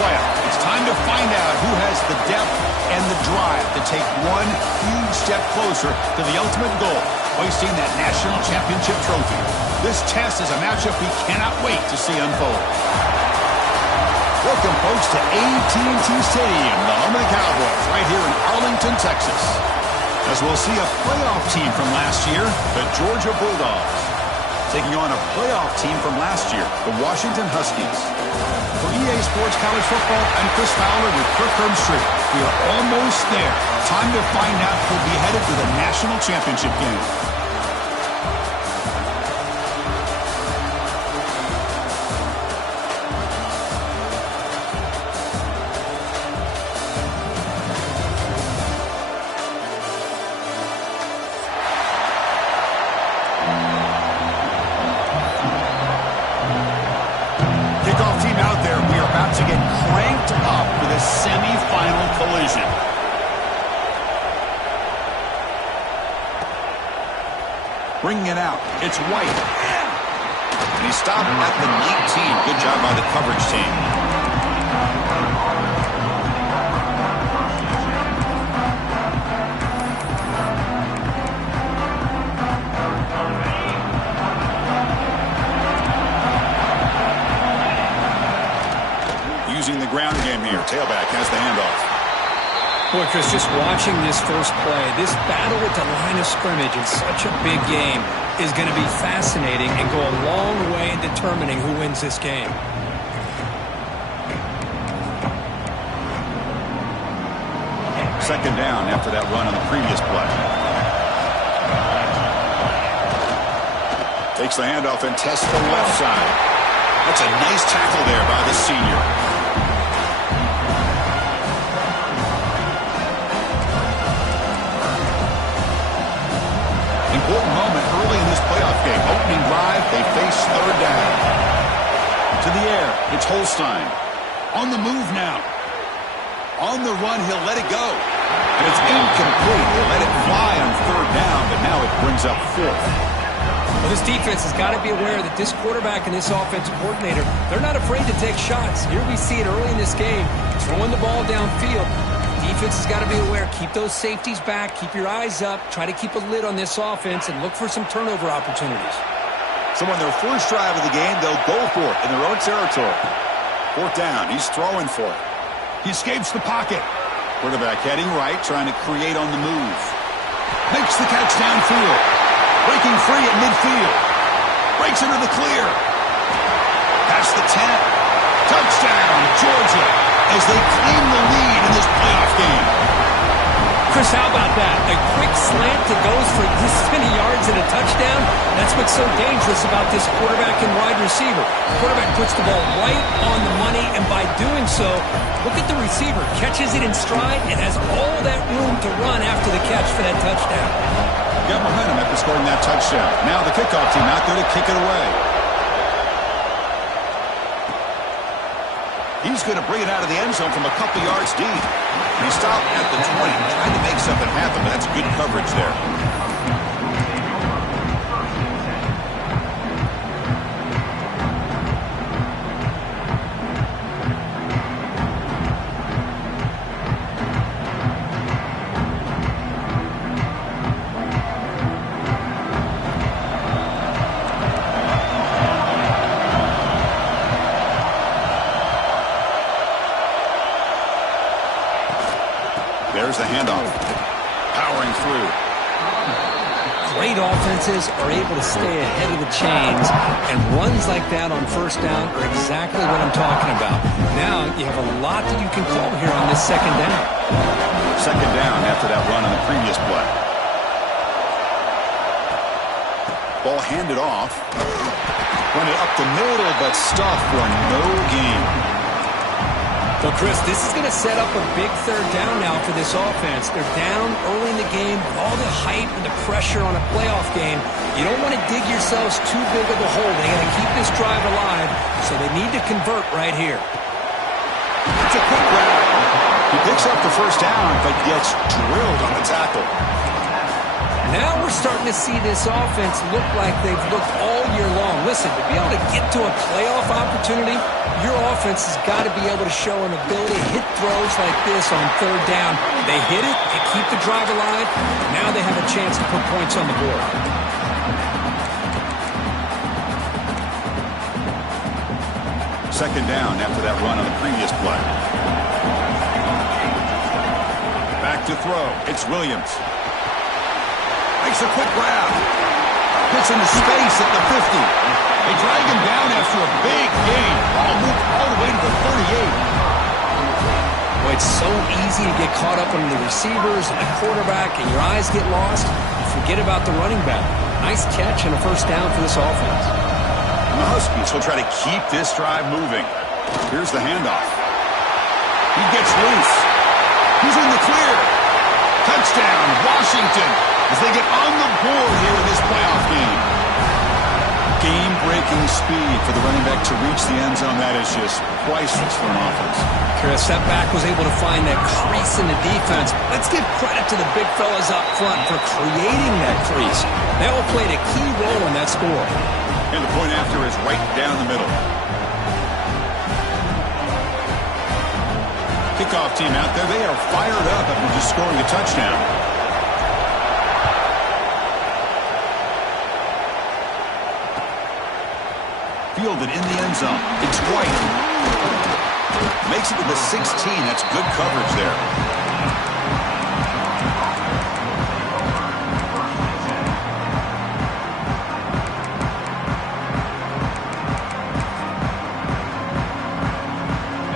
playoff. It's time to find out who has the depth and the drive to take one huge step closer to the ultimate goal, hoisting that national championship trophy. This test is a matchup we cannot wait to see unfold. Welcome, folks, to AT&T Stadium, the home of the Cowboys, right here in Arlington, Texas. As we'll see a playoff team from last year, the Georgia Bulldogs, taking on a playoff team from last year, the Washington Huskies. For EA Sports College Football, I'm Chris Fowler with Kirk Herbstreit. We are almost there. Time to find out who'll be headed to the national championship game. Bringing it out. It's White. And he stopped at the 19. Good job by the coverage team. Using the ground game here. Tailback has the handoff. Boy, Chris, just watching this first play, this battle with the line of scrimmage in such a big game is going to be fascinating and go a long way in determining who wins this game. Second down after that run on the previous play. Takes the handoff and tests the left side. That's a nice tackle there by the senior. Important moment early in this playoff game. Opening drive, they face third down. To the air, it's Holstein. On the move now. On the run, he'll let it go. And it's incomplete. They let it fly on third down, but now it brings up fourth. Well, this defense has got to be aware that this quarterback and this offensive coordinator, they're not afraid to take shots. Here we see it early in this game, throwing the ball downfield. Defense has got to be aware. Keep those safeties back. Keep your eyes up. Try to keep a lid on this offense and look for some turnover opportunities. So on their first drive of the game, they'll go for it in their own territory. Fourth down. He's throwing for it. He escapes the pocket. Quarterback heading right, trying to create on the move. Makes the catch downfield. Breaking free at midfield. Breaks into the clear. Past the 10. Touchdown, Georgia, as they claim the lead in this playoff game. Chris, how about that? A quick slant that goes for this many yards and a touchdown. That's what's so dangerous about this quarterback and wide receiver. The quarterback puts the ball right on the money, and by doing so, look at the receiver. Catches it in stride and has all that room to run after the catch for that touchdown. Got momentum after scoring that touchdown. Now the kickoff team out there to kick it away. He's going to bring it out of the end zone from a couple yards deep. He stopped at the 20, trying to make something happen. That's good coverage there. There's the handoff. Powering through. Great offenses are able to stay ahead of the chains, and runs like that on first down are exactly what I'm talking about. Now you have a lot that you can call here on this second down. Second down after that run on the previous play. Ball handed off. Run it up the middle, but stuffed for no gain. Well, Chris, this is going to set up a big third down now for this offense. They're down early in the game with all the hype and the pressure on a playoff game. You don't want to dig yourselves too big of a hole. They got to keep this drive alive, so they need to convert right here. It's a quick grab. He picks up the first down, but gets drilled on the tackle. Now we're starting to see this offense look like they've looked all year long. Listen, to be able to get to a playoff opportunity, your offense has got to be able to show an ability to hit throws like this on third down. They hit it, they keep the drive alive. Now they have a chance to put points on the board. Second down after that run on the previous play. Back to throw. It's Williams. Makes a quick grab. Gets into space at the 50. They drag him down after a big gain. Ball moved all the way to the 38. Boy, it's so easy to get caught up on the receivers and the quarterback, and your eyes get lost. You forget about the running back. Nice catch and a first down for this offense. And the Huskies will try to keep this drive moving. Here's the handoff. He gets loose. He's in the clear. Touchdown, Washington, as they get on the board here in this playoff game. Game-breaking speed for the running back to reach the end zone. That is just priceless for an offense. Chris, that back was able to find that crease in the defense. Let's give credit to the big fellas up front for creating that crease. They all played a key role in that score. And the point after is right down the middle. Kickoff team out there. They are fired up after just scoring a touchdown. Fielded in the end zone. It's White. Makes it to the 16. That's good coverage there.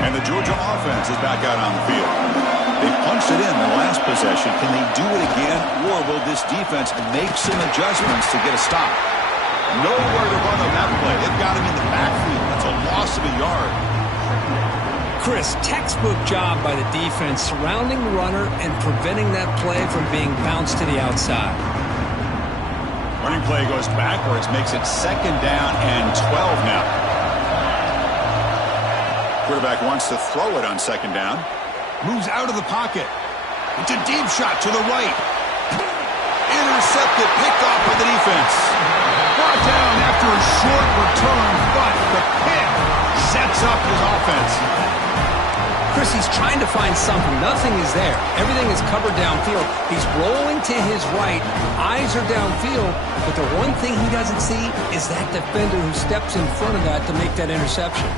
And the Georgia offense is back out on the field. They punched it in the last possession. Can they do it again, or will this defense make some adjustments to get a stop? Nowhere to run on that play. They've got him in the backfield. That's a loss of a yard. Chris, textbook job by the defense surrounding the runner and preventing that play from being bounced to the outside. Running play goes backwards, makes it second down and 12 now. Quarterback wants to throw it on second down. Moves out of the pocket. It's a deep shot to the right. Intercepted, picked off by the defense. Brought down after a short return, but the pick sets up his offense. Chris, he's trying to find something. Nothing is there. Everything is covered downfield. He's rolling to his right. Eyes are downfield, but the one thing he doesn't see is that defender who steps in front of that to make that interception.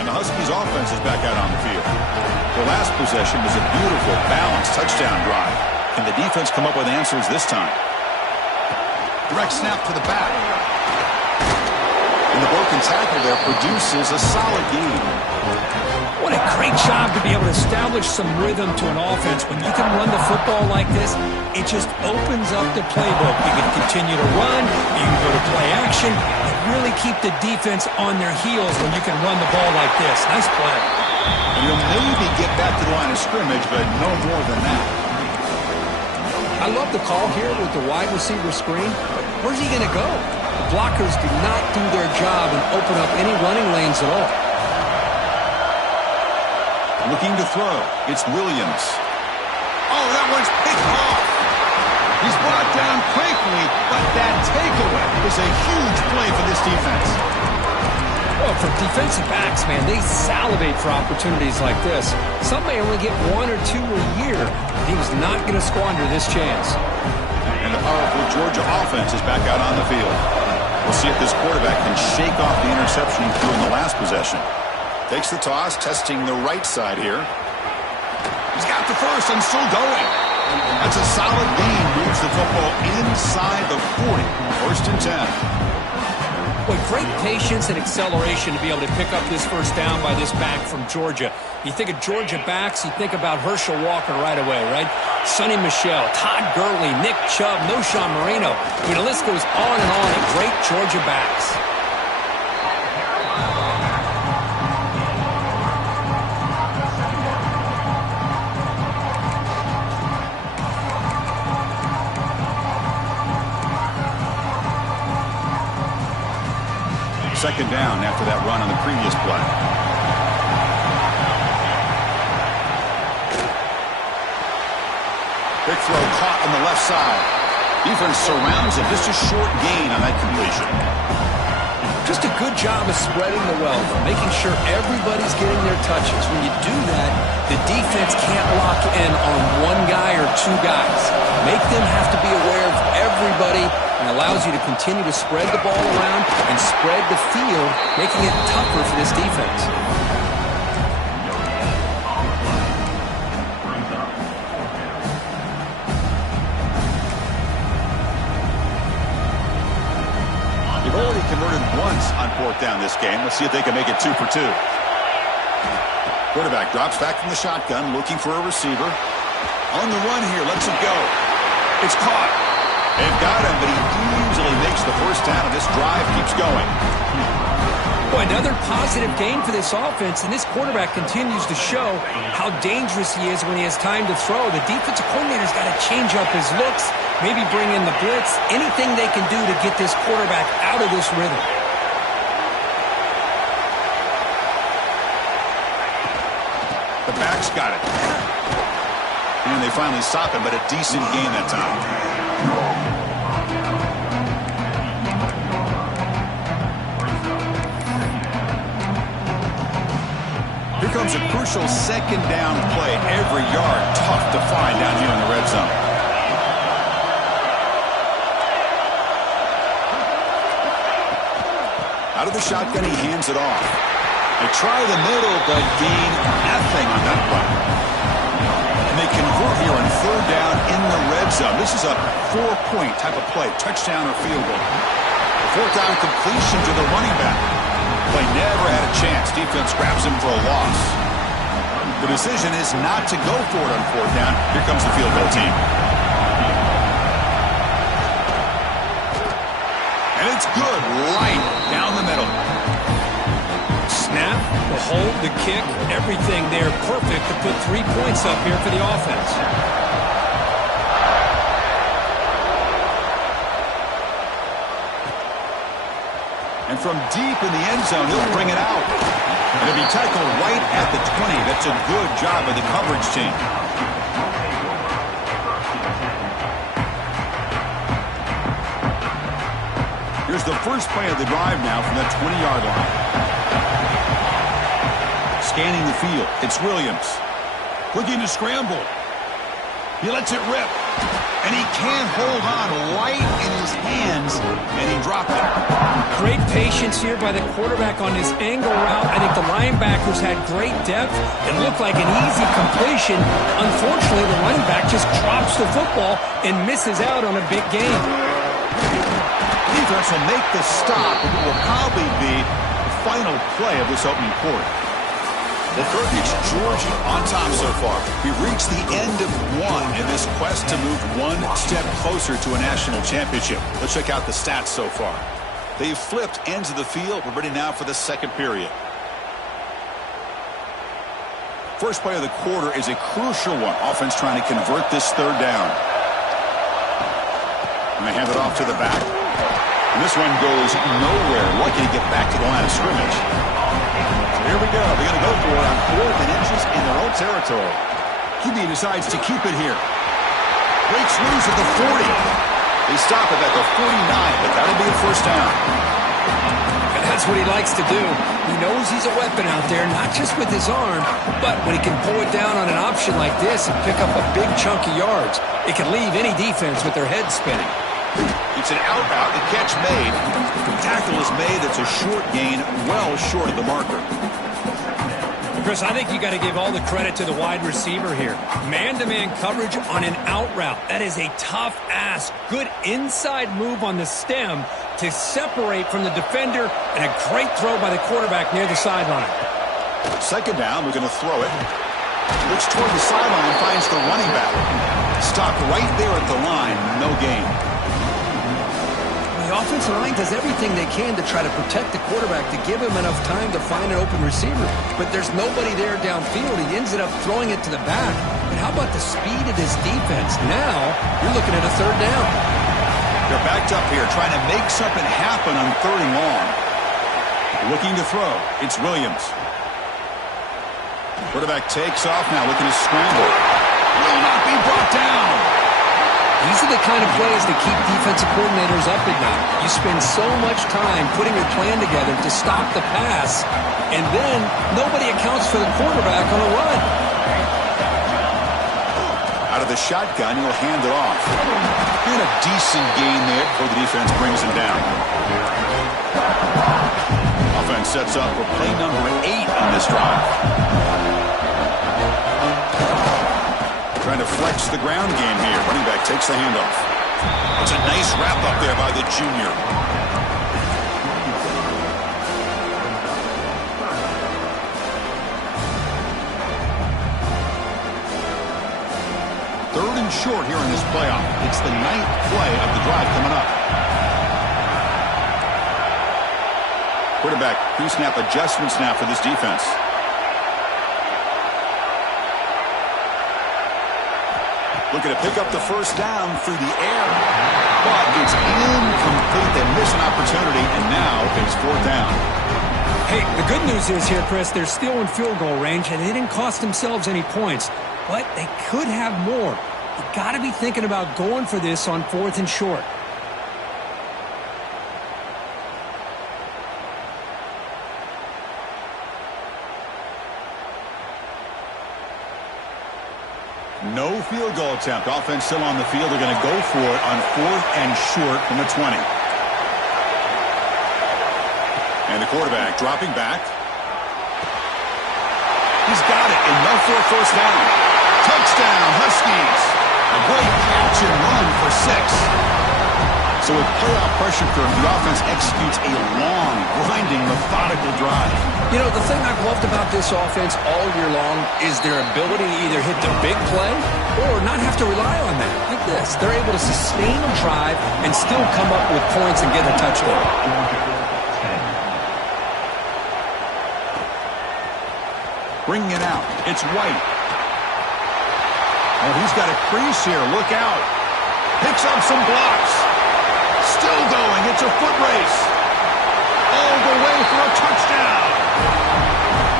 And the Huskies offense is back out on the field. The last possession was a beautiful, balanced touchdown drive. Can the defense come up with answers this time? Direct snap to the back. And the broken tackle there produces a solid gain. What a great job to be able to establish some rhythm to an offense. When you can run the football like this, it just opens up the playbook. You can continue to run, you can go to play action, and really keep the defense on their heels when you can run the ball like this. Nice play. And you'll maybe get back to the line of scrimmage, but no more than that. I love the call here with the wide receiver screen, but where's he going to go? The blockers do not do their job and open up any running lanes at all. Looking to throw. It's Williams. Oh, that one's picked off. He's brought down quickly, but that takeaway is a huge play for this defense. Well, for defensive backs, man, they salivate for opportunities like this. Some may only get one or two a year. He was not going to squander this chance. And the powerful Georgia offense is back out on the field. We'll see if this quarterback can shake off the interception he threw in the last possession. Takes the toss, testing the right side here. He's got the first and still going. That's a solid gain. Moves the football inside the 40. First and 10. Boy, great patience and acceleration to be able to pick up this first down by this back from Georgia. You think of Georgia backs, you think about Herschel Walker right away, right? Sonny Michel, Todd Gurley, Nick Chubb, Noshawn Marino. I mean, the list goes on and on of great Georgia backs. Second down after that run on the previous play. Quarterback throw caught on the left side. Defense surrounds him. Just a short gain on that completion. Just a good job of spreading the wealth, making sure everybody's getting their touches. When you do that, the defense can't lock in on one guy or two guys. Make them have to be aware of everybody, and allows you to continue to spread the ball around and spread the field, making it tougher for this defense. They've already converted once on fourth down this game. Let's see if they can make it 2 for 2. Quarterback drops back from the shotgun, looking for a receiver. On the run here, lets it go. It's caught. They've got him, but he easily makes the first down, and this drive keeps going. Boy, another positive game for this offense, and this quarterback continues to show how dangerous he is when he has time to throw. The defensive coordinator's got to change up his looks, maybe bring in the blitz, anything they can do to get this quarterback out of this rhythm. The back's got it. And they finally stop him, but a decent gain that time. Here comes a crucial second down play. Every yard tough to find down here in the red zone. Out of the shotgun, he hands it off. They try the middle, but gain nothing on that play. And they convert here on third down in the red zone. This is a 4-point type of play, touchdown or field goal. The fourth down completion to the running back. Play never had a chance. Defense grabs him for a loss. The decision is not to go for it on fourth down. Here comes the field goal team. And it's good right down the middle. Snap, the hold, the kick, everything there perfect to put 3 points up here for the offense. And from deep in the end zone, he'll bring it out. And it'll be tackled right at the 20. That's a good job of the coverage team. Here's the first play of the drive now from that 20-yard line. Scanning the field, it's Williams. Looking to scramble. He lets it rip. And he can't hold on right in his hands, and he dropped it. Great patience here by the quarterback on this angle route. I think the linebackers had great depth. It looked like an easy completion. Unfortunately, the running back just drops the football and misses out on a big gain. Defense will make the stop, and it will probably be the final play of this opening quarter. Well, Kirk, it's Georgia on top so far. We've reached the end of one in this quest to move one step closer to a national championship. Let's check out the stats so far. They've flipped ends of the field. We're ready now for the second period. First play of the quarter is a crucial one. Offense trying to convert this third down. And they hand it off to the back. And this one goes nowhere. Lucky to get back to the line of scrimmage. Here we go. They're going to go for it on 4th and inches in their own territory. QB decides to keep it here. Breaks loose at the 40. They stop it at the 49, but that'll be a first down. And that's what he likes to do. He knows he's a weapon out there, not just with his arm, but when he can pull it down on an option like this and pick up a big chunk of yards, it can leave any defense with their head spinning. It's an out-out. The catch made. The tackle is made. It's a short gain, well short of the marker. Chris, I think you got to give all the credit to the wide receiver here. Man-to-man coverage on an out route. That is a tough ask. Good inside move on the stem to separate from the defender, and a great throw by the quarterback near the sideline. Second down, we're going to throw it. Looks toward the sideline, finds the running back. Stopped right there at the line, no gain. The offensive line does everything they can to try to protect the quarterback, to give him enough time to find an open receiver. But there's nobody there downfield. He ends up throwing it to the back. But how about the speed of this defense? Now you're looking at a third down. They're backed up here, trying to make something happen on 3rd and long. Looking to throw. It's Williams. Quarterback takes off now, looking to scramble. Will not be brought down. These are the kind of plays that keep defensive coordinators up at night. You spend so much time putting your plan together to stop the pass, and then nobody accounts for the quarterback on a run. Out of the shotgun, he'll hand it off. And a decent gain there before the defense brings him down. Offense sets up for play number 8 on this drive. Trying to flex the ground game here. Running back takes the handoff. It's a nice wrap up there by the junior. Third and short here in this playoff. It's the 9th play of the drive coming up. Quarterback pre-snap adjustments now for this defense. Looking to pick up the first down through the air. But it's incomplete. They miss an opportunity, and now it's 4th down. Hey, the good news is here, Chris, they're still in field goal range, and they didn't cost themselves any points. But they could have more. You got to be thinking about going for this on 4th and short. No field goal attempt. Offense still on the field. They're going to go for it on 4th and short from the 20. And the quarterback dropping back. He's got it. Enough for a first down. Touchdown, Huskies. A great catch and run for 6. So with playoff pressure curve, the offense executes a long, grinding, methodical drive. You know, the thing I've loved about this offense all year long is their ability to either hit the big play or not have to rely on that. Like this. They're able to sustain a drive and still come up with points and get a touchdown. Bringing it out. It's White. Oh, he's got a crease here. Look out. Picks up some blocks. Still going. It's a foot race. All the way for a touchdown.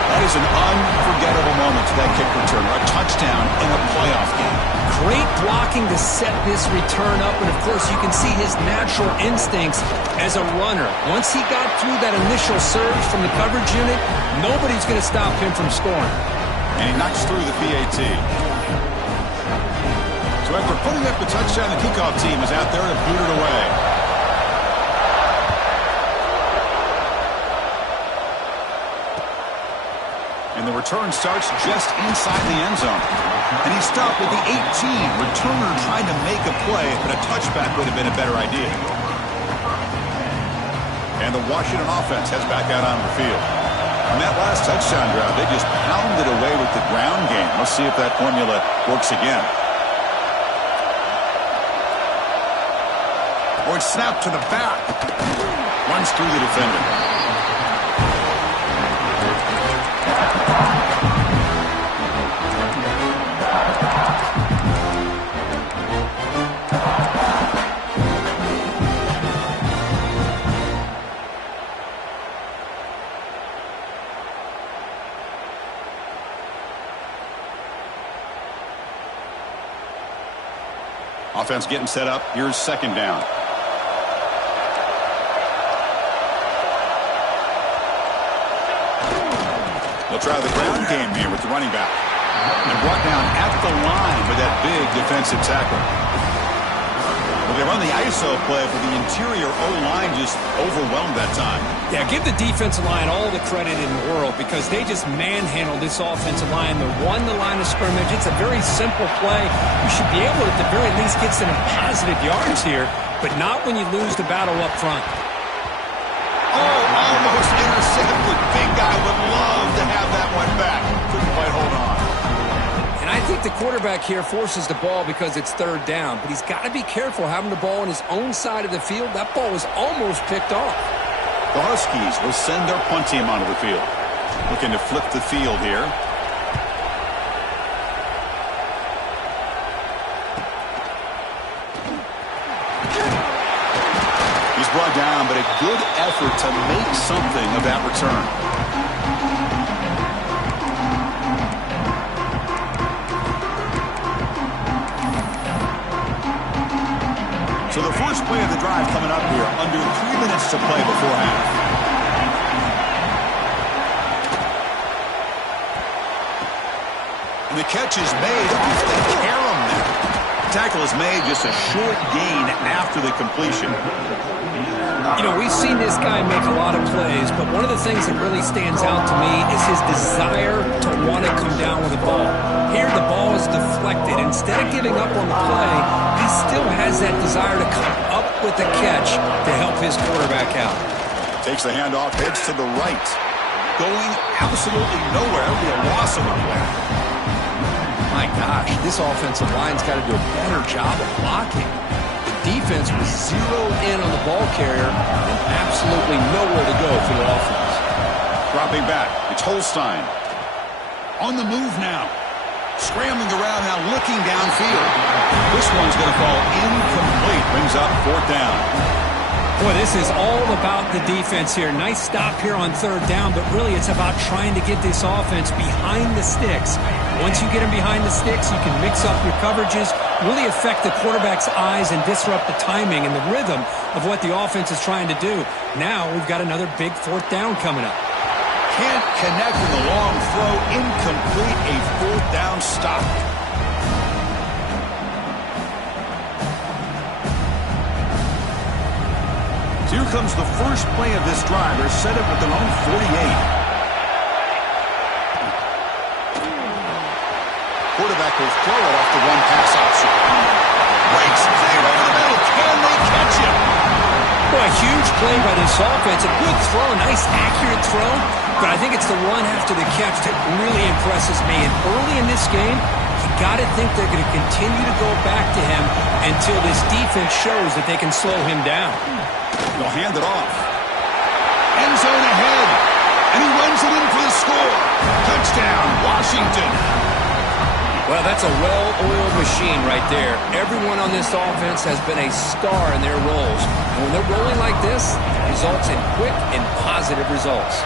That is an unforgettable moment for that kick return. A touchdown in a playoff game. Great blocking to set this return up, and of course you can see his natural instincts as a runner. Once he got through that initial surge from the coverage unit, nobody's going to stop him from scoring. And he knocks through the PAT. So after putting up the touchdown, the kickoff team is out there to boot it away. And the return starts just inside the end zone. And he stopped at the 18. Returner tried to make a play, but a touchback would have been a better idea. And the Washington offense heads back out onto the field. On that last touchdown drive, they just pounded away with the ground game. Let's see if that formula works again. Or it's snapped to the back. Runs through the defender. Offense getting set up. Here's 2nd down. They'll try the ground game here with the running back. And brought down at the line with that big defensive tackle. Well, they run the ISO play, but the interior O-line just overwhelmed that time. Yeah, give the defensive line all the credit in the world because they just manhandled this offensive line. They won the line of scrimmage. It's a very simple play. You should be able to, at the very least, get some positive yards here, but not when you lose the battle up front. Oh, almost intercepted. Big guy would love to have that one back. Couldn't quite hold on. And I think the quarterback here forces the ball because it's 3rd down, but he's got to be careful having the ball on his own side of the field. That ball was almost picked off. The Huskies will send their punt team onto the field. Looking to flip the field here. He's brought down, but a good effort to make something of that return. play of the drive coming up here. Under 3 minutes to play before half. And the catch is made. They tear him there. Tackle is made, just a short gain after the completion. You know, we've seen this guy make a lot of plays, but one of the things that really stands out to me is his desire to want to come down with the ball. Here, the ball is deflected. Instead of giving up on the play, he still has that desire to come up with the catch to help his quarterback out. Takes the handoff, heads to the right. Going absolutely nowhere. It'll be a loss of a play. My gosh, this offensive line's got to do a better job of blocking. The defense was zeroed in on the ball carrier and absolutely nowhere to go for the offense. Dropping back, it's Holstein. On the move now. Scrambling around now, looking downfield. This one's going to fall incomplete. Brings up 4th down. Boy, this is all about the defense here. Nice stop here on 3rd down, but really it's about trying to get this offense behind the sticks. Once you get them behind the sticks, you can mix up your coverages, really affect the quarterback's eyes and disrupt the timing and the rhythm of what the offense is trying to do. Now we've got another big 4th down coming up. Can't connect with a long throw. Incomplete, a 4th down stop. So here comes the first play of this drive. They're set up with their own 48. Quarterback will throw it off the one-pass option. Breaks clear over the middle. Can they catch him? Boy, a huge play by this offense. A good throw, a nice accurate throw. But I think it's the run after the catch that really impresses me. And early in this game, you got to think they're going to continue to go back to him until this defense shows that they can slow him down. They'll hand it off. End zone ahead. And he runs it in for the score. Touchdown, Washington. Well, that's a well-oiled machine right there. Everyone on this offense has been a star in their roles. And when they're rolling like this, it results in quick and positive results.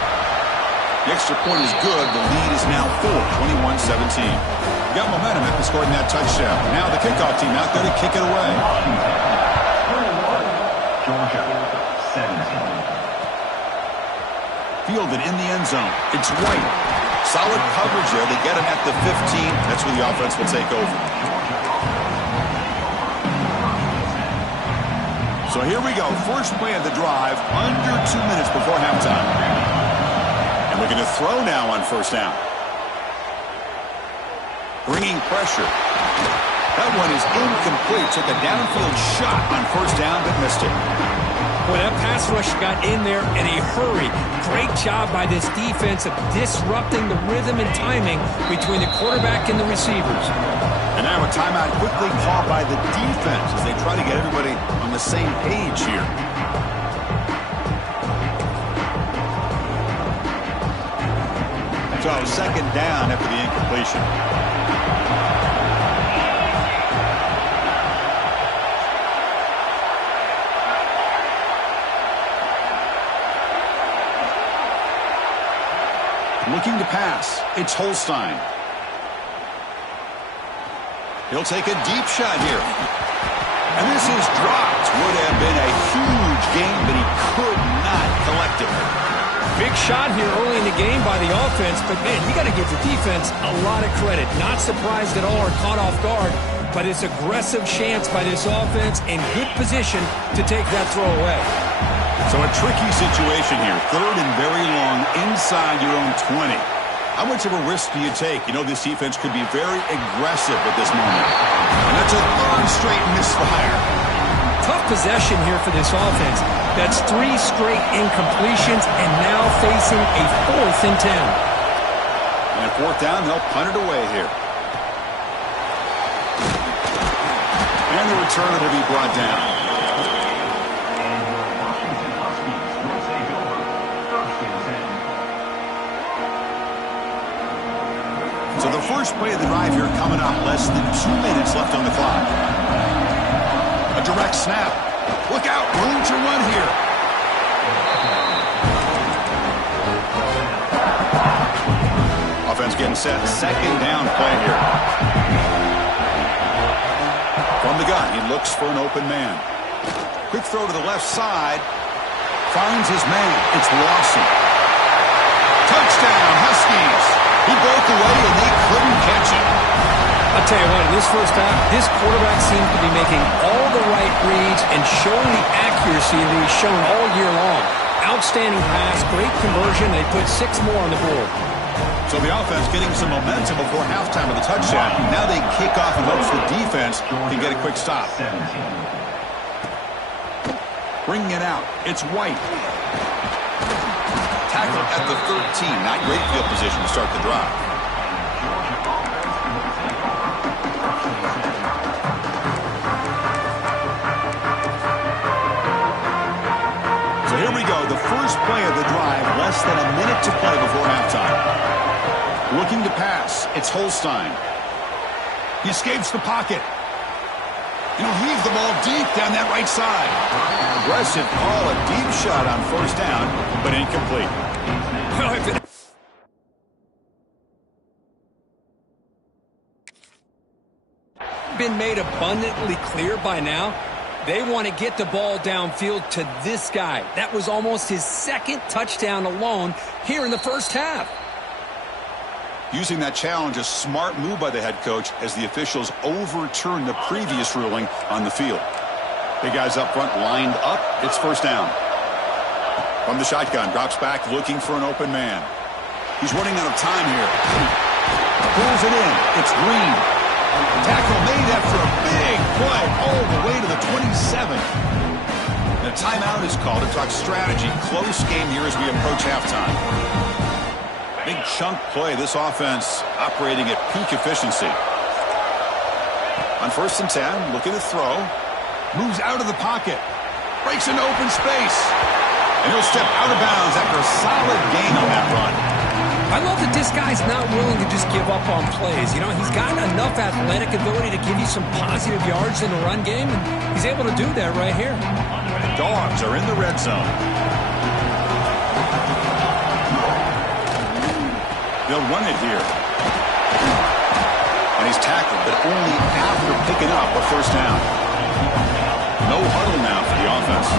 The extra point is good. The lead is now 4, 21-17. Got momentum after scoring that touchdown. Now the kickoff team out there to kick it away. Georgia, 17. Fielded in the end zone. It's White. Solid coverage there. They get him at the 15. That's where the offense will take over. So here we go. First play of the drive. Under 2 minutes before halftime. And we're going to throw now on 1st down. Bringing pressure. That one is incomplete. Took a downfield shot on 1st down, but missed it. Boy, that pass rush got in there in a hurry. Great job by this defense of disrupting the rhythm and timing between the quarterback and the receivers. And now a timeout quickly called by the defense as they try to get everybody on the same page here. So 2nd down after the incompletion. Looking to pass. It's Holstein. He'll take a deep shot here. And this is dropped. Would have been a huge gain, but he could not collect it. Big shot here early in the game by the offense, but man, you got to give the defense a lot of credit. Not surprised at all or caught off guard, but it's aggressive chance by this offense in good position to take that throw away. So a tricky situation here. 3rd and very long inside your own 20. How much of a risk do you take? You know this defense could be very aggressive at this moment. And that's a 3rd straight misfire. Tough possession here for this offense. That's 3 straight incompletions and now facing a 4th and 10. And at 4th down, they'll punt it away here. And the return will be brought down. So the first play of the drive here coming up. Less than 2 minutes left on the clock. A direct snap. Look out. Room to run here. Offense getting set. 2nd down play here. From the gun, he looks for an open man. Quick throw to the left side. Finds his man. It's Lawson. Touchdown, Huskies. He broke away, and they couldn't catch him. I'll tell you what, in this first half, this quarterback seems to be making all the right reads and showing the accuracy that he's shown all year long. Outstanding pass, great conversion. They put 6 more on the board. So the offense getting some momentum before halftime with the touchdown. Now they kick off in hopes the defense can get a quick stop. Bringing it out. It's White. Tackle at the 13. Not great field position to start the drive. So here we go. The first play of the drive. Less than a minute to play before halftime. Looking to pass. It's Holstein. He escapes the pocket. He'll heave the ball deep down that right side. Aggressive call, a deep shot on first down, but incomplete. Been made abundantly clear by now. They want to get the ball downfield to this guy. That was almost his second touchdown alone here in the first half. Using that challenge, a smart move by the head coach as the officials overturn the previous ruling on the field. Big guys up front lined up. It's first down. From the shotgun, drops back looking for an open man. He's running out of time here. Pulls it in. It's Green. Tackle made after a big play all the way to the 27. And a timeout is called to talk strategy. Close game here as we approach halftime. Big chunk play. This offense operating at peak efficiency. On 1st and 10, looking to throw. Moves out of the pocket. Breaks into open space. And he'll step out of bounds after a solid gain on that run. I love that this guy's not willing to just give up on plays. You know, he's got enough athletic ability to give you some positive yards in the run game, and he's able to do that right here. Dogs are in the red zone. They'll run it here. And he's tackled, but only after picking up a first down. No huddle now for the offense.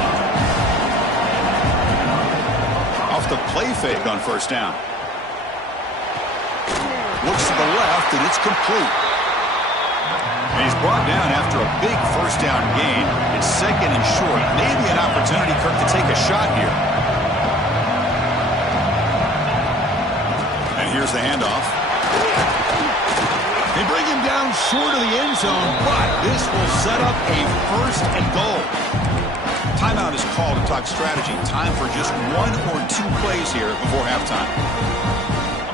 Off the play fake on first down. Looks to the left, and it's complete. And he's brought down after a big first down gain. It's 2nd and short. Maybe an opportunity, Kirk, to take a shot here. Here's the handoff. They bring him down short of the end zone, but this will set up a 1st and goal. Timeout is called to talk strategy. Time for just 1 or 2 plays here before halftime.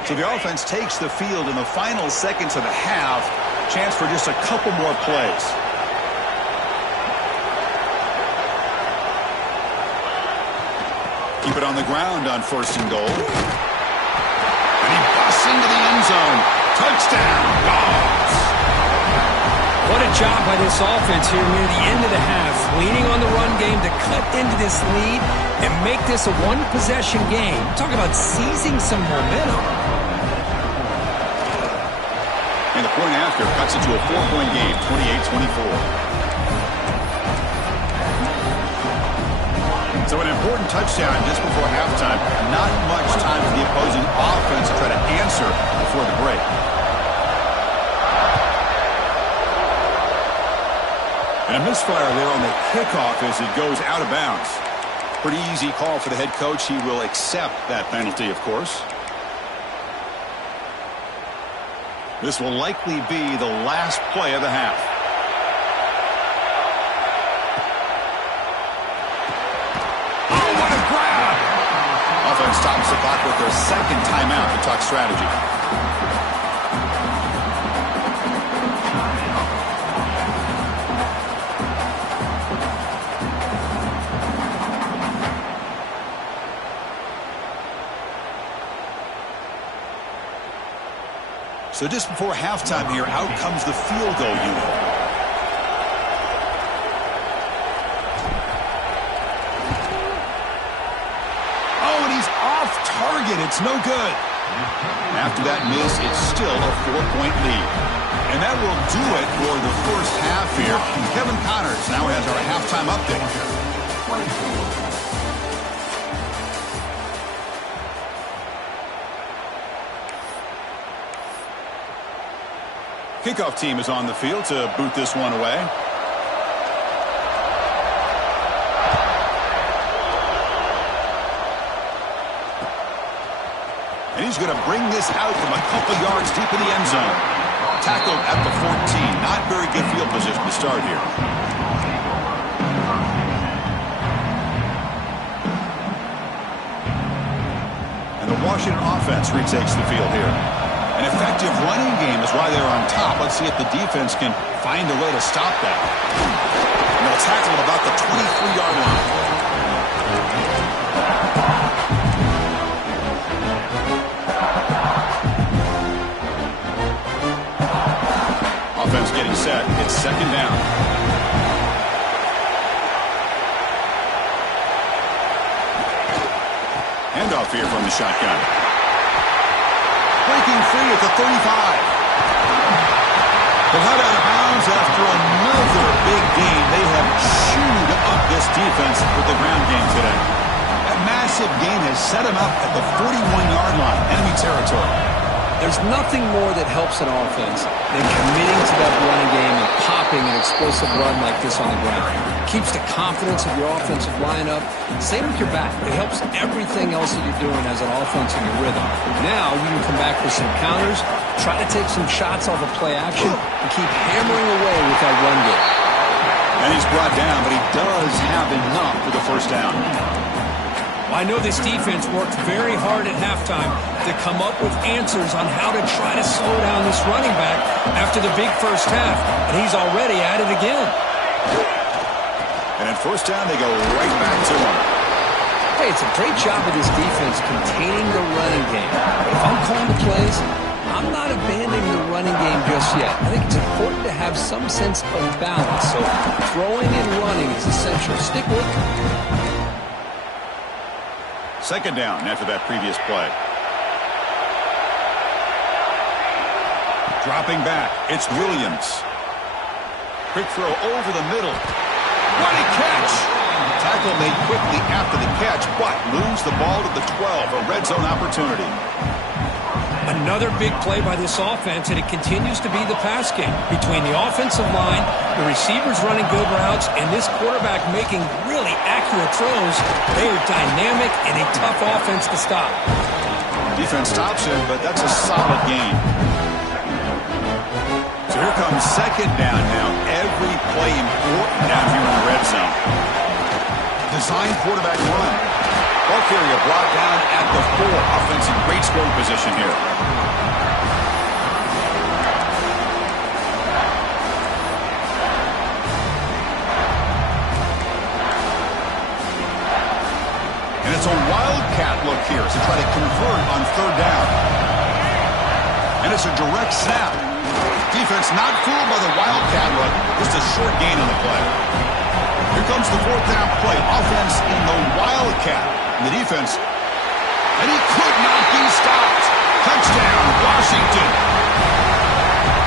So the offense takes the field in the final seconds of the half. Chance for just a couple more plays. Keep it on the ground on 1st and goal. Into the end zone. Touchdown, Dogs. What a job by this offense here near the end of the half. Leaning on the run game to cut into this lead and make this a 1-possession game. Talk about seizing some momentum. And the point after cuts it to a 4-point game, 28-24. So an important touchdown just before halftime. Not much time for the opposing offense to try to answer before the break. And a misfire there on the kickoff as it goes out of bounds. Pretty easy call for the head coach. He will accept that penalty, of course. This will likely be the last play of the half. Offense stops the clock with their 2nd timeout to talk strategy. So just before halftime here, out comes the field goal unit. Target, it's no good. After that miss, it's still a 4-point lead. And that will do it for the first half here. Kevin Connors now has our halftime update. Kickoff team is on the field to boot this one away. And he's going to bring this out from a couple yards deep in the end zone. Tackled at the 14. Not very good field position to start here. And the Washington offense retakes the field here. An effective running game is why they're on top. Let's see if the defense can find a way to stop that. And they'll tackle at about the 23-yard line. Offense getting set. It's second down. Handoff here from the shotgun. Breaking free at the 35. They're head out of bounds after another big game. They have chewed up this defense with the ground game today. That massive gain has set them up at the 41-yard line, enemy territory. There's nothing more that helps an offense than committing to that running game and popping an explosive run like this on the ground. It keeps the confidence of your offensive line up. Same with your back. It helps everything else that you're doing as an offense in your rhythm. Now you can come back with some counters, try to take some shots off of play action, and keep hammering away with that run game. And he's brought down, but he does have enough for the first down. I know this defense worked very hard at halftime to come up with answers on how to try to slow down this running back after the big first half, and he's already at it again. And at first down, they go right back to him. Hey, it's a great job of this defense containing the running game. But if I'm calling the plays, I'm not abandoning the running game just yet. I think it's important to have some sense of balance, so throwing and running is essential. Stick with it. Second down after that previous play. Dropping back, it's Williams. Quick throw over the middle. What a catch! Tackle made quickly after the catch, but moves the ball to the 12, a red zone opportunity. Another big play by this offense, and it continues to be the pass game. Between the offensive line, the receivers running good routes, and this quarterback making really accurate throws, they are dynamic and a tough offense to stop. Defense stops him, but that's a solid gain. So here comes second down now. Every play important down here in the red zone. Design quarterback run. Ball carrier brought down at the 4. Offense in great scoring position here. And it's a wildcat look here to try to convert on third down. And it's a direct snap. Defense not fooled by the wildcat look. Just a short gain on the play. Here comes the fourth down play. Offense in the wildcat. The defense, and he could not be stopped. Touchdown, Washington.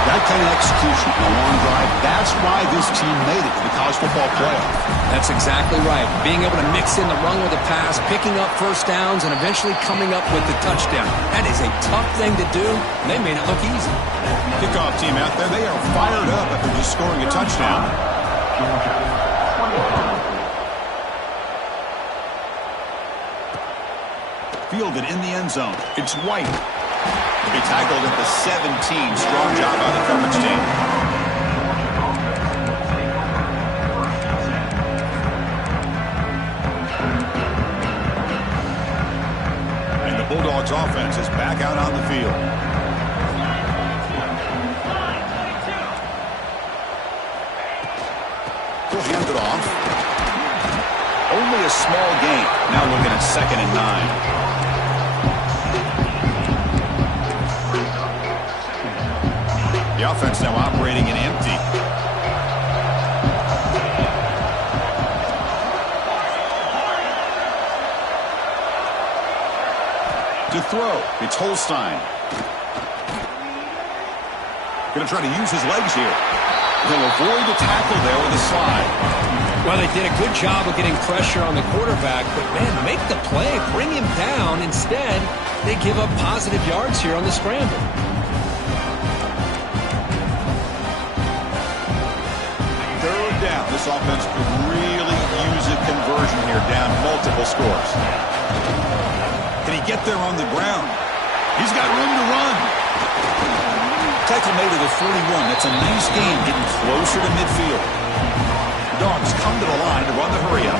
That kind of execution on a long drive, that's why this team made it to the college football playoff. That's exactly right. Being able to mix in the run with the pass, picking up first downs, and eventually coming up with the touchdown. That is a tough thing to do, and they made it look easy. Kickoff team out there, they are fired up after just scoring a touchdown. Fielded in the end zone. It's White. He'll be tackled at the 17. Strong job by the coverage team. And the Bulldogs offense is back out on the field. He'll hand it off. Only a small gain. Now looking at 2nd and 9. The offense now operating in empty. To throw, it's Holstein. Going to try to use his legs here. He'll avoid the tackle there with a slide. Well, they did a good job of getting pressure on the quarterback, but, man, make the play, bring him down. Instead, they give up positive yards here on the scramble. Third down. This offense could really use a conversion here, down multiple scores. Can he get there on the ground? He's got room to run. Tackle made at the 41. That's a nice gain, getting closer to midfield. Dogs come to the line to run the hurry-up.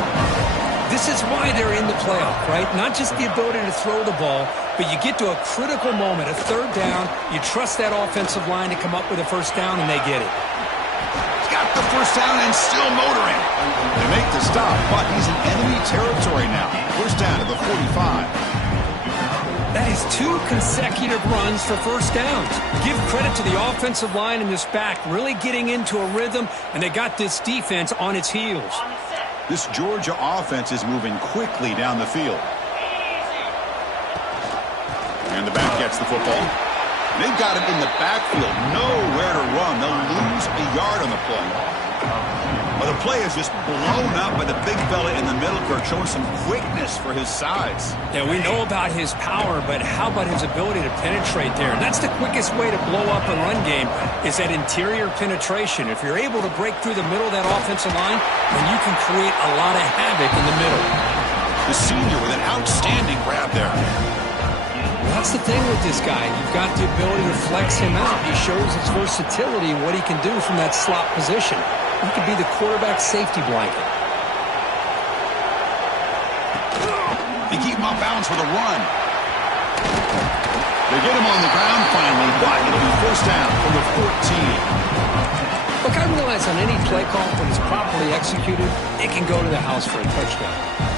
This is why they're in the playoff, right? Not just the ability to throw the ball, but you get to a critical moment, a third down. You trust that offensive line to come up with a first down, and they get it. He's got the first down and still motoring. They make the stop, but he's in enemy territory now. First down to the 45. That is 2 consecutive runs for first downs. Give credit to the offensive line in this back, really getting into a rhythm, and they got this defense on its heels. This Georgia offense is moving quickly down the field. And the back gets the football. They've got him in the backfield, nowhere to run. They'll lose a yard on the play. Well, the play is just blown up by the big fella in the middle, Kirk, showing some quickness for his size. Yeah, we know about his power, but how about his ability to penetrate there? And that's the quickest way to blow up a run game, is that interior penetration. If you're able to break through the middle of that offensive line, then you can create a lot of havoc in the middle. The senior with an outstanding grab there. That's the thing with this guy. You've got the ability to flex him out. He shows his versatility and what he can do from that slot position. He could be the quarterback's safety blanket. They keep him off balance with a run. They get him on the ground finally, but it'll be first down for the 14. Look, I realize on any play call, when it's properly executed, it can go to the house for a touchdown.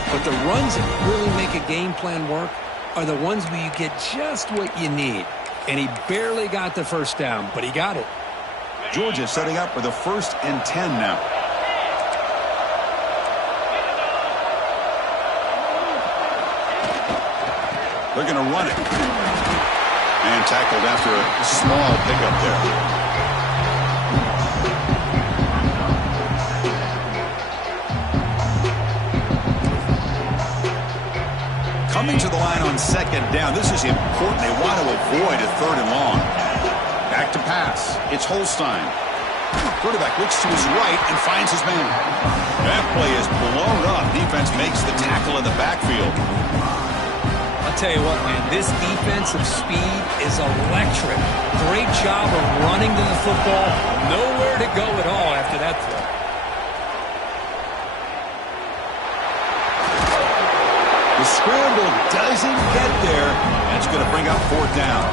But the runs that really make a game plan work are the ones where you get just what you need. And he barely got the first down, but he got it. Georgia setting up for the 1st and 10 now. They're going to run it. And tackled after a small pickup there. Coming to the line on 2nd down. This is important. They want to avoid a 3rd and long. Back to pass. It's Holstein. Quarterback looks to his right and finds his man. That play is blown up. Defense makes the tackle in the backfield. I'll tell you what, man. This defensive speed is electric. Great job of running to the football. Nowhere to go at all after that throw. The scramble doesn't get there. That's going to bring up 4th down.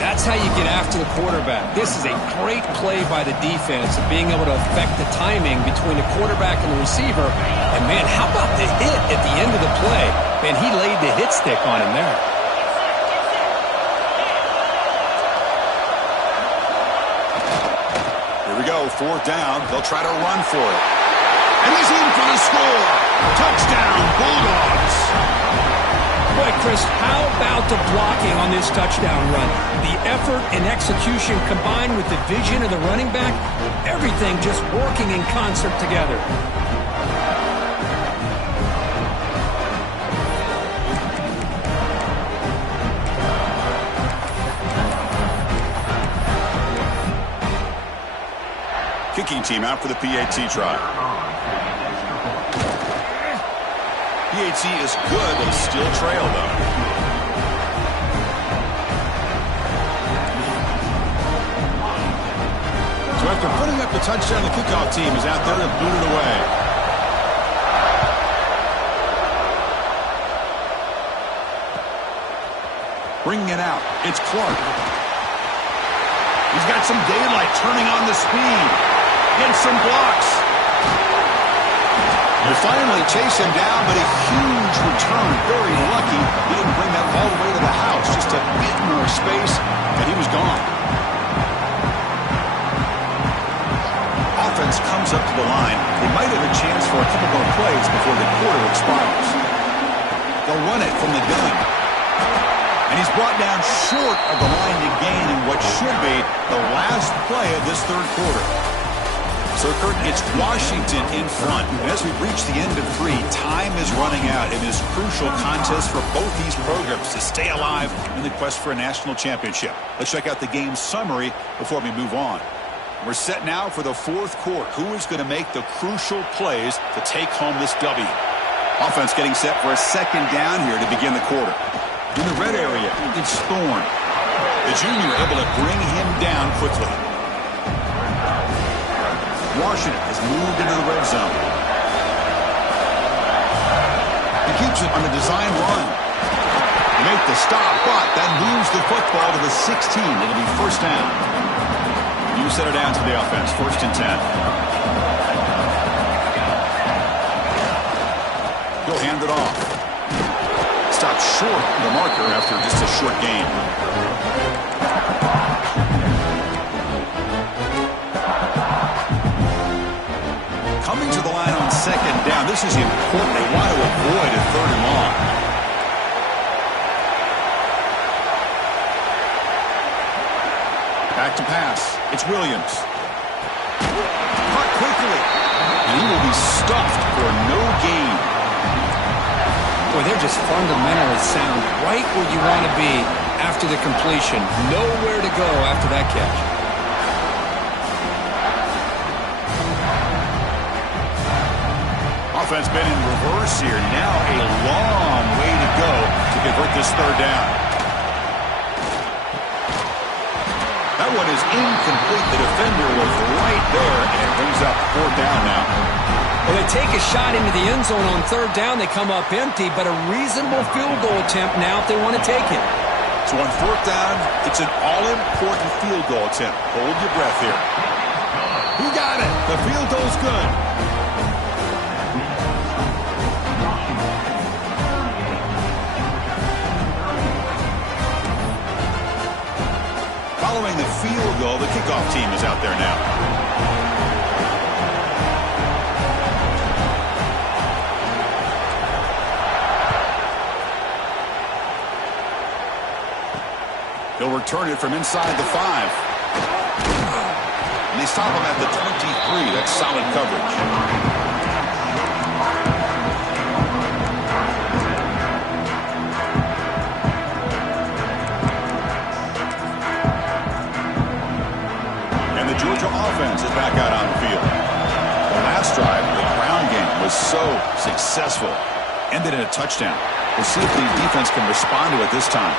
That's how you get after the quarterback. This is a great play by the defense of being able to affect the timing between the quarterback and the receiver. And, man, how about the hit at the end of the play? Man, he laid the hit stick on him there. Here we go, 4th down. They'll try to run for it. And he's in for the score. Touchdown, Bulldogs. Boy, Chris, how about the blocking on this touchdown run? The effort and execution combined with the vision of the running back, everything just working in concert together. Kicking team out for the PAT try. PAT is good, but still trail, though. So after putting up the touchdown, the kickoff team is out there to boot it away. Bringing it out, it's Clark. He's got some daylight turning on the speed. Gets some blocks. They finally chase him down, but a huge return. Very lucky he didn't bring that all the way to the house. Just a bit more space, and he was gone. Offense comes up to the line. They might have a chance for a couple more plays before the quarter expires. They'll run it from the gun. And he's brought down short of the line to gain in what should be the last play of this third quarter. So, Kurt, it's Washington in front. And as we reach the end of 3, time is running out in this crucial contest for both these programs to stay alive in the quest for a national championship. Let's check out the game summary before we move on. We're set now for the 4th quarter. Who is going to make the crucial plays to take home this W? Offense getting set for a 2nd down here to begin the quarter. In the red area, it's Thorne. The junior able to bring him down quickly. Washington has moved into the red zone. He keeps it on the design run. They make the stop, but that moves the football to the 16. It'll be 1st down. You set it down to the offense. 1st and 10. He'll hand it off. Stopped short of the marker after just a short gain. Coming to the line on 2nd down. This is important. They want to avoid a 3rd and long. Back to pass. It's Williams. Caught quickly. And he will be stuffed for no gain. Boy, they're just fundamentally sound right where you want to be after the completion. Nowhere to go after that catch. Offense been in reverse here. Now a long way to go to convert this 3rd down. That one is incomplete. The defender was right there, and it brings up 4th down now. Well, they take a shot into the end zone on 3rd down. They come up empty, but a reasonable field goal attempt now if they want to take it. So on 4th down, it's an all-important field goal attempt. Hold your breath here. He got it. The field goal's good. Following the field goal, the kickoff team is out there now. He'll return it from inside the 5. And they stop him at the 23. That's solid coverage. And the Georgia offense is back out on the field. The last drive, the ground game was so successful. Ended in a touchdown. We'll see if the defense can respond to it this time.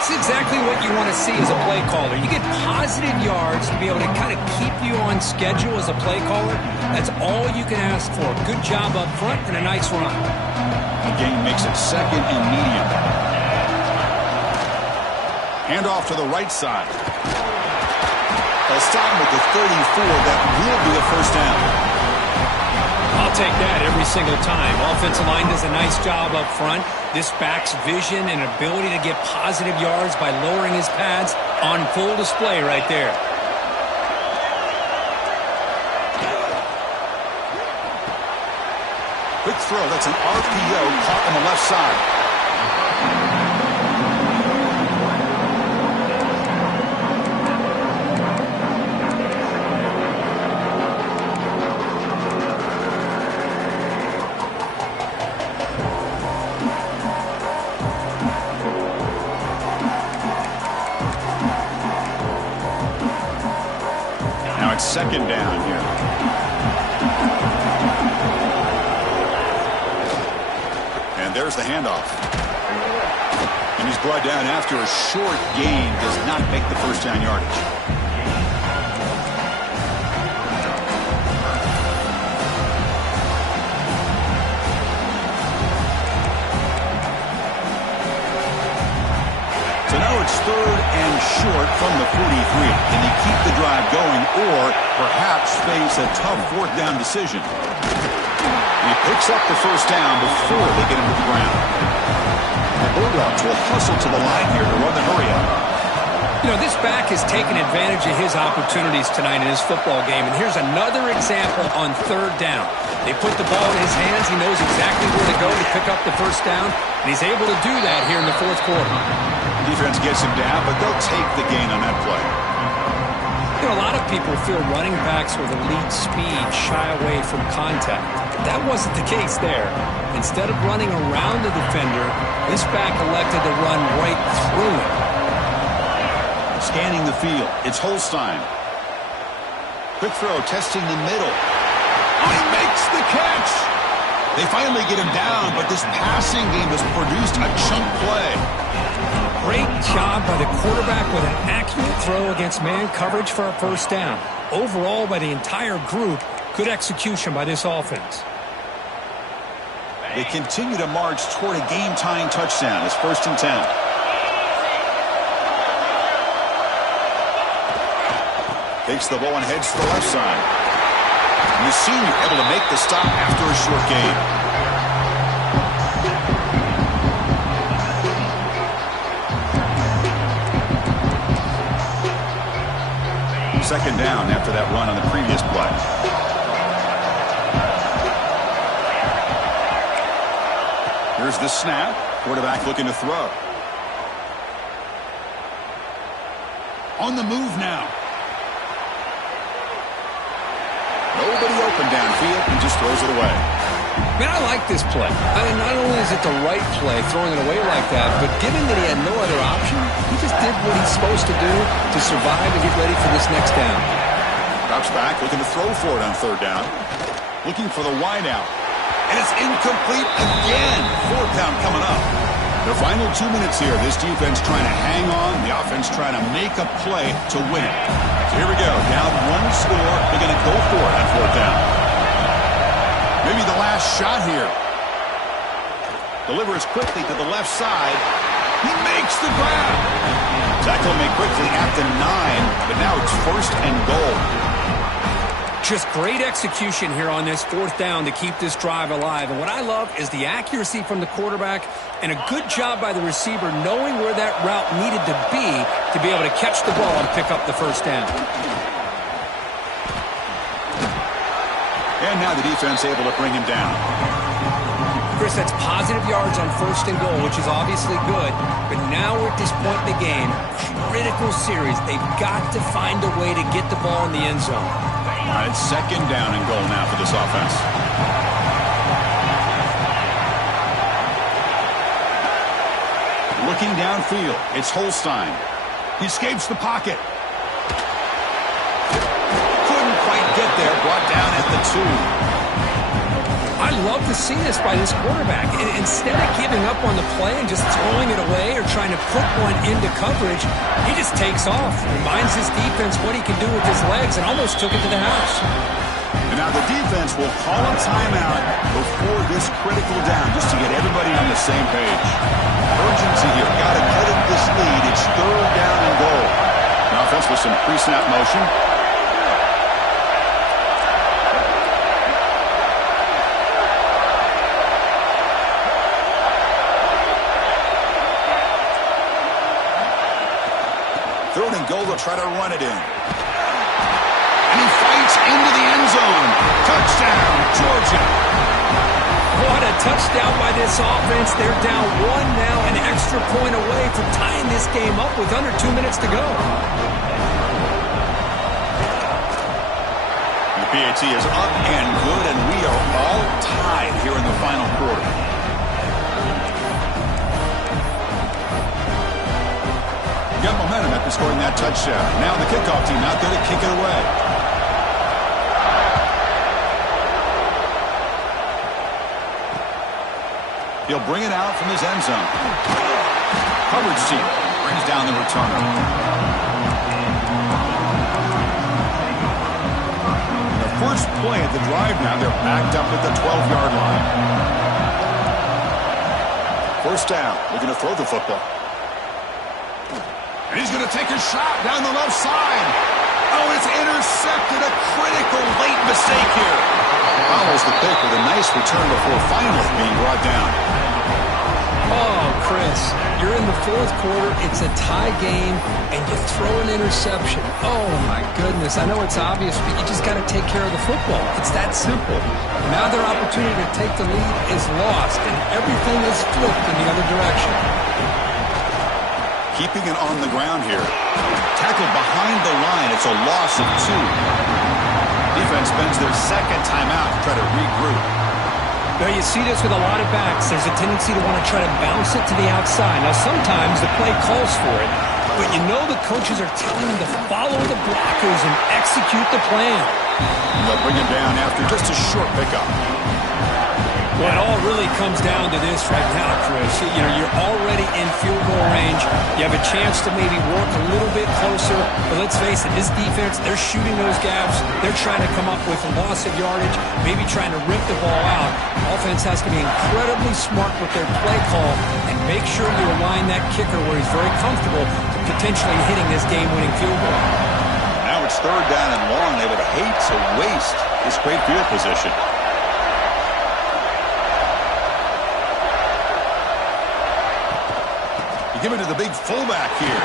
It's exactly what you want to see as a play caller. You get positive yards to be able to kind of keep you on schedule as a play caller. That's all you can ask for. Good job up front and a nice run. The game makes it 2nd and medium. Hand off to the right side. They'll stop him with the 34. That will be a 1st down. I'll take that every single time. Offensive line does a nice job up front. This back's vision and ability to get positive yards by lowering his pads on full display right there. Quick throw. That's an RPO caught on the left side. Now it's 2nd down here. And there's the handoff. And he's brought down after a short gain. Does not make the 1st down yardage. So now it's 3rd and short from the 43. Can they keep the drive going or perhaps face a tough 4th down decision? He picks up the 1st down before they get him to the ground. The Bulldogs will hustle to the line here to run the hurry up. You know, this back has taken advantage of his opportunities tonight in his football game. And here's another example on 3rd down. They put the ball in his hands. He knows exactly where to go to pick up the 1st down. And he's able to do that here in the 4th quarter. Defense gets him down, but they'll take the gain on that play. You know, a lot of people feel running backs with elite speed shy away from contact. But that wasn't the case there. Instead of running around the defender, this back elected to run right through him. Scanning the field, it's Holstein. Quick throw, testing the middle. Oh, he makes the catch! They finally get him down, but this passing game has produced a chunk play. Great job by the quarterback with an accurate throw against man coverage for a first down. Overall, by the entire group, good execution by this offense. They continue to march toward a game-tying touchdown. It's 1st and 10. Takes the ball and heads to the left side. And the senior able to make the stop after a short gain. Second down after that run on the previous play. Here's the snap. Quarterback looking to throw. On the move now. Nobody open downfield and just throws it away. Man, I like this play. I mean, not only is it the right play, throwing it away like that, but given that he had no other option, he just did what he's supposed to do to survive and get ready for this next down. Drops back, looking to throw for it on 3rd down. Looking for the wide out. And it's incomplete again. 4th down coming up. The final 2 minutes here. This defense trying to hang on. The offense trying to make a play to win it. So here we go. Down 1 score. They're going to go for it on 4th down. Maybe the last shot here. Delivers quickly to the left side. He makes the grab. Tackle made quickly at the 9, but now it's 1st and goal. Just great execution here on this 4th down to keep this drive alive. And what I love is the accuracy from the quarterback and a good job by the receiver knowing where that route needed to be able to catch the ball and pick up the 1st down. And now the defense able to bring him down. Chris, that's positive yards on 1st and goal, which is obviously good. But now we're at this point in the game, critical series. They've got to find a way to get the ball in the end zone. All right, 2nd down and goal now for this offense. Looking downfield, it's Holstein. He escapes the pocket. Couldn't quite get there, brought down at the 2. I love to see this by this quarterback. Instead of giving up on the play and just throwing it away or trying to put one into coverage, he just takes off, reminds his defense what he can do with his legs, and almost took it to the house. And now the defense will call a timeout before this critical down just to get everybody on the same page. Urgency here. Got to cut it this lead. It's 3rd down and goal. The offense with some pre-snap motion. Third and goal, they'll try to run it in. And he fights into the end zone. Touchdown, Georgia. What a touchdown by this offense. They're down 1 now, an extra point away from tying this game up with under 2 minutes to go. The PAT is up and good, and we are all tied here in the final quarter. Got momentum after scoring that touchdown. Now the kickoff team out there to kick it away. He'll bring it out from his end zone. Coverage team brings down the returner. The first play at the drive now, they're backed up at the 12-yard line. 1st down, looking to throw the football. And he's going to take a shot down the left side. Oh, it's intercepted. A critical late mistake here. Follows the pick with a nice return before finally being brought down. Oh, Chris, you're in the 4th quarter. It's a tie game, and you throw an interception. Oh, my goodness. I know it's obvious, but you just got to take care of the football. It's that simple. Now their opportunity to take the lead is lost, and everything is flipped in the other direction. keeping it on the ground here. Tackled behind the line. It's a loss of 2. Defense spends their second timeout to try to regroup. Now, you see this with a lot of backs. There's a tendency to want to try to bounce it to the outside. Now, sometimes the play calls for it, but you know the coaches are telling them to follow the blockers and execute the plan. They'll bring it down after just a short pickup. Well, it all really comes down to this right now, Chris. You know, you're already in field goal range. You have a chance to maybe work a little bit closer. But let's face it, this defense, they're shooting those gaps. They're trying to come up with a loss of yardage, maybe trying to rip the ball out. Offense has to be incredibly smart with their play call and make sure you align that kicker where he's very comfortable to potentially hitting this game-winning field goal. Now it's 3rd down and long. They would hate to waste this great field position. Give it to the big fullback here.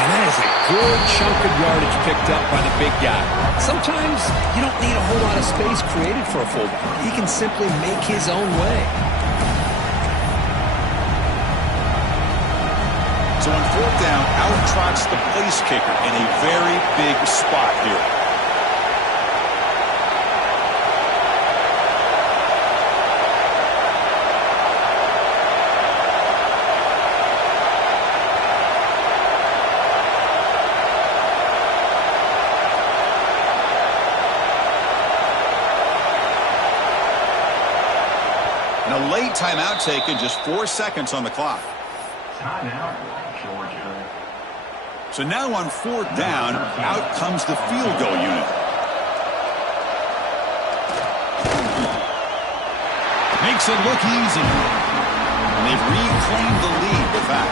And that is a good chunk of yardage picked up by the big guy. Sometimes you don't need a whole lot of space created for a fullback. He can simply make his own way. So on 4th down, out trots the place kicker in a very big spot here. A late timeout taken, just 4 seconds on the clock. Timeout, Georgia. So now on 4th down, out comes the field goal unit. Makes it look easy. And they've reclaimed the lead with that.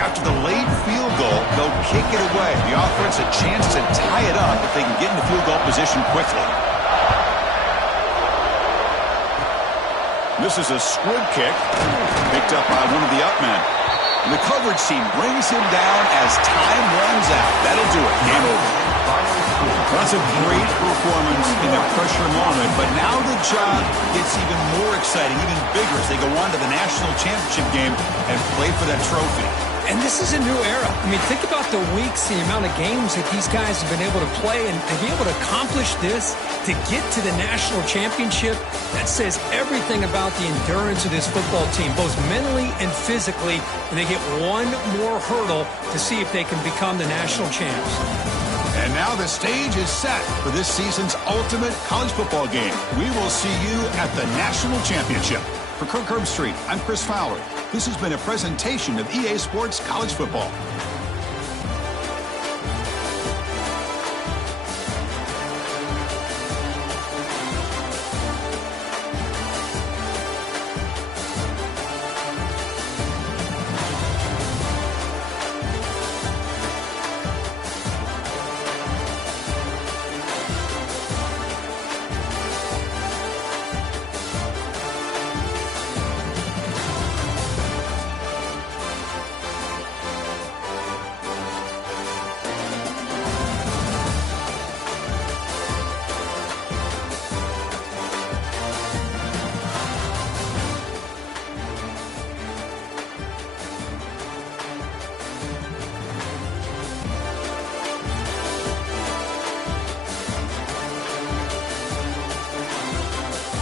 After the late field goal, they'll kick it away. The offense a chance to tie it up if they can get into field goal position quickly. This is a squib kick, picked up by one of the up men. And the coverage team brings him down as time runs out. That'll do it. Game over. That's a great performance in their pressure moment, but now the job gets even more exciting, even bigger as they go on to the national championship game and play for that trophy. And this is a new era. I mean, think about the weeks, the amount of games that these guys have been able to play, and to be able to accomplish this, to get to the national championship, that says everything about the endurance of this football team, both mentally and physically, and they get one more hurdle to see if they can become the national champs. And now the stage is set for this season's ultimate college football game. We will see you at the national championship. For Kirk Herbstreit, I'm Chris Fowler. This has been a presentation of EA Sports College Football.